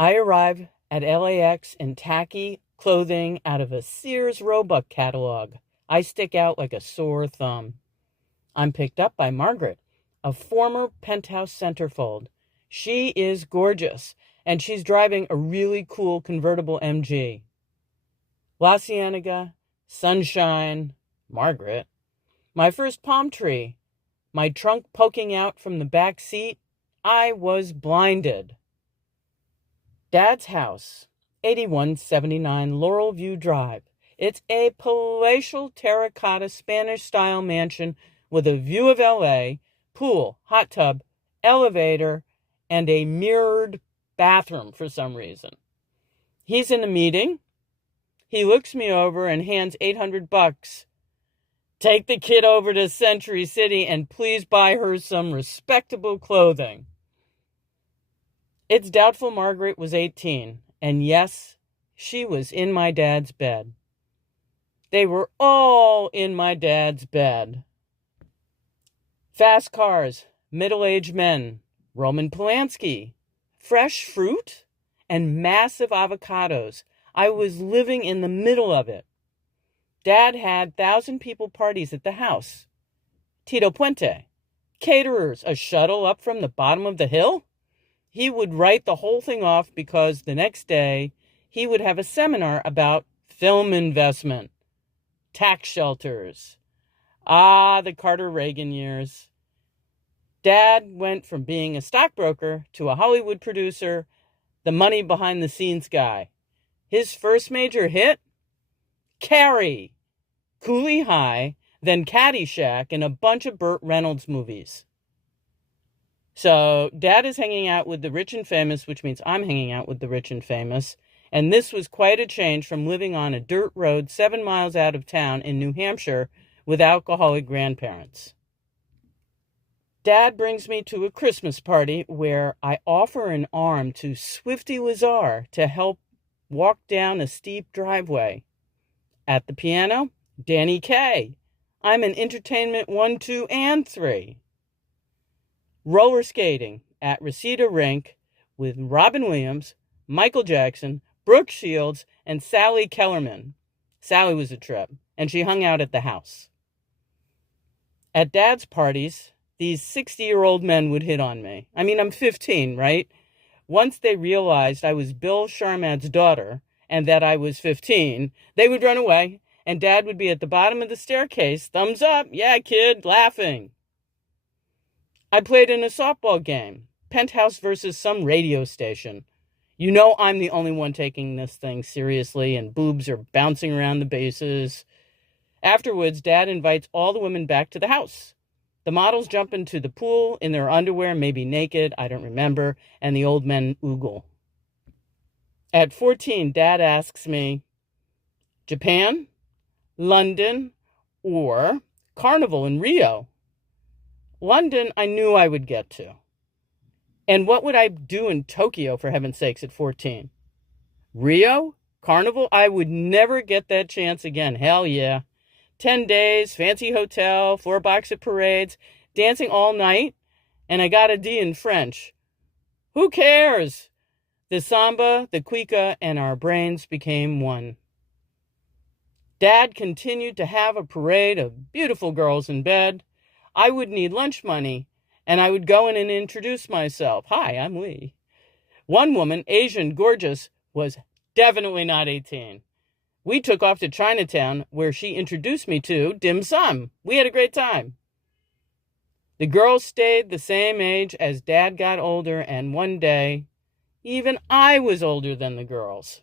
I arrive at LAX in tacky clothing out of a Sears Roebuck catalog. I stick out like a sore thumb. I'm picked up by Margaret, a former penthouse centerfold. She is gorgeous, and she's driving a really cool convertible MG. La Cienega, sunshine, Margaret. My first palm tree, my trunk poking out from the back seat. I was blinded. Dad's house, 8179 Laurel View Drive. It's a palatial terracotta Spanish-style mansion with a view of LA, pool, hot tub, elevator, and a mirrored bathroom for some reason. He's in a meeting. He looks me over and hands $800. Take the kid over to Century City and please buy her some respectable clothing. It's doubtful Margaret was 18, and yes, she was in my dad's bed. They were all in my dad's bed. Fast cars, middle-aged men, Roman Polanski, fresh fruit, and massive avocados. I was living in the middle of it. Dad had 1,000-people parties at the house. Tito Puente, caterers, a shuttle up from the bottom of the hill. He would write the whole thing off because the next day he would have a seminar about film investment, tax shelters. The Carter-Reagan years. Dad went from being a stockbroker to a Hollywood producer, the money behind the scenes guy. His first major hit? Carrie, Cooley High, then Caddyshack, and a bunch of Burt Reynolds movies. So Dad is hanging out with the rich and famous, which means I'm hanging out with the rich and famous. And this was quite a change from living on a dirt road 7 miles out of town in New Hampshire with alcoholic grandparents. Dad brings me to a Christmas party where I offer an arm to Swifty Lazar to help walk down a steep driveway. At the piano, Danny Kaye. I'm in entertainment 1, 2, and 3. Roller skating at Reseda Rink with Robin Williams, Michael Jackson, Brooke Shields, and Sally Kellerman. Sally was a trip, and she hung out at the house. At Dad's parties, these 60-year-old men would hit on me. I mean, I'm 15, right? Once they realized I was Bill Sharmad's daughter and that I was 15, they would run away, and Dad would be at the bottom of the staircase, thumbs up, yeah, kid, laughing. I played in a softball game, Penthouse versus some radio station. You know I'm the only one taking this thing seriously, and boobs are bouncing around the bases. Afterwards, Dad invites all the women back to the house. The models jump into the pool in their underwear, maybe naked, I don't remember, and the old men oogle. At 14, Dad asks me, Japan, London, or Carnival in Rio? London, I knew I would get to. And what would I do in Tokyo, for heaven's sakes, at 14? Rio? Carnival? I would never get that chance again. Hell yeah. 10 days, fancy hotel, 4 box at parades, dancing all night, and I got a D in French. Who cares? The samba, the cuica, and our brains became one. Dad continued to have a parade of beautiful girls in bed. I would need lunch money, and I would go in and introduce myself. Hi, I'm Lee. One woman, Asian, gorgeous, was definitely not 18. We took off to Chinatown, where she introduced me to dim sum. We had a great time. The girls stayed the same age as Dad got older, and one day, even I was older than the girls.